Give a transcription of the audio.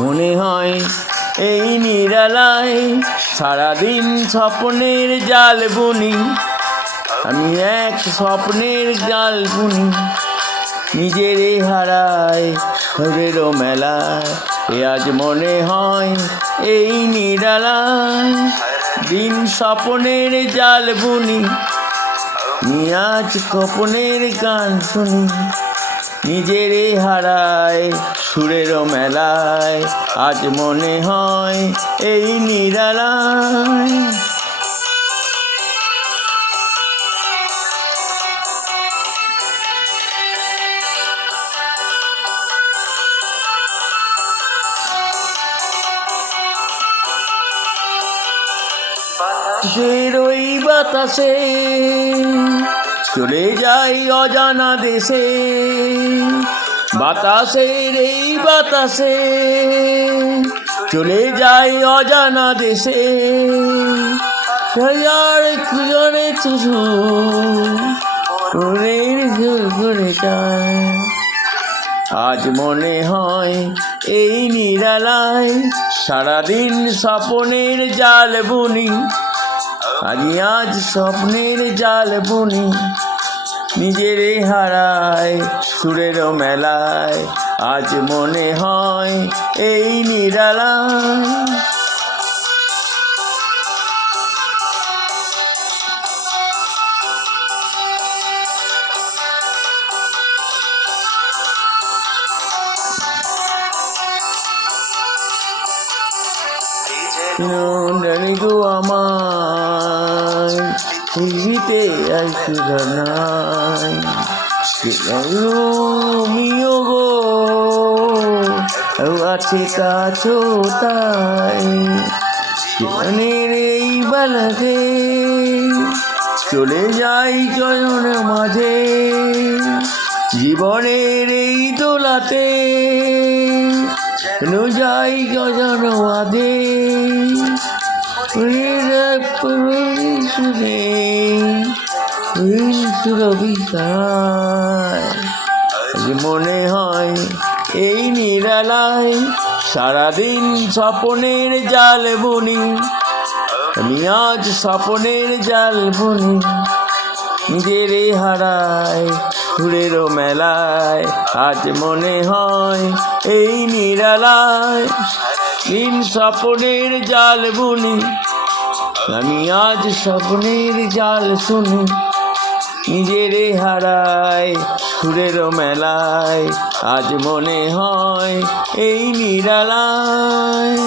মনে হয় এই নিরালায় সারাদিন স্বপ্নের জাল বুনি, আমি এক স্বপ্নের জাল বুনি, নিজেরে হারায় ঘরেরও মেলায়। আজ মনে হয় এই নিরালায় দিন স্বপ্নের জাল বুনি, আজ স্বপ্নের গান শুনি, নিজেরে হারায় সুরেরও মেলায়। আজ মনে হয় এই নিরালায়। ওই বাতাসে চলে যাই অজানা দেশে, বাতাসের এই বাতাসে চলে যাই অজানা দেশে। হাজার খুঁজনে চুষু করে যায়। আজ মনে হয় এই নিরালায় সারাদিন স্বপ্নের জাল বুনি, আজ স্বপ্নের জাল বুনি, নিজেরে হারায় সুরেরও মেলায়। আজ মনে হয় এই নিরালায়। গো আমার পৃথিবীতে নাই, তুমিও গো আছে কাছো তাই। জীবনের এই বেলাতে চলে যাই চয়ন মাঝে, জীবনের এই দোলাতে যাই গজন মাঝে। মনে হয় এই নিরালায় সারাদিন স্বপ্নের জাল বুনি, আমি আজ স্বপ্নের জাল বুনি, নিজেরে হারায় সুরেরও মেলায়। আজ মনে হয় এই নিরালায় দিন স্বপ্নের জাল বুনি, আমি আজ স্বপ্নের জাল শুনি, নিজেরে হারায় সুরেরও মেলায়। আজ মনে হয় এই নিরালায়।